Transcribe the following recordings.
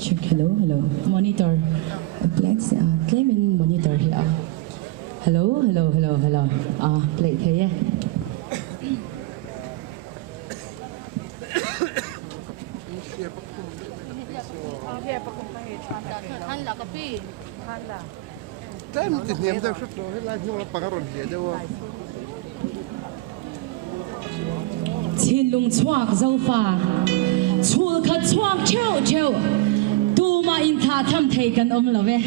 Check. Hello. Monitor. Let's claim in monitor here. Hello. Play thế. Cái mình tìm hiểu ra suốt rồi, lại nhưng mà bằng rồi gì đâu. Thiên lung choak dâu pha, chua khát choak treo, tu ma in tha tham thầy kan om love,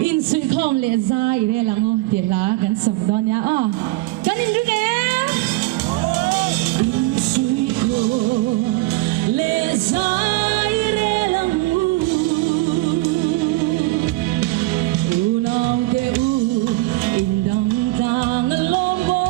in suy khom lệ zai re lango tiền lá kan sập đón nhá, kan in rung em, in suy khom lệ zai re lango, unang te in dang tang lombo.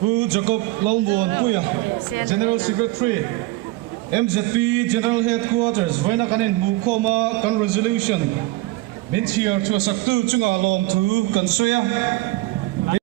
Who Jacob Longborn Puya, General Secretary, MZP General Headquarters, Vaina Kanin Mukoma Kan Resolution, Min here to a Saktu Chunga Long to Kansoya.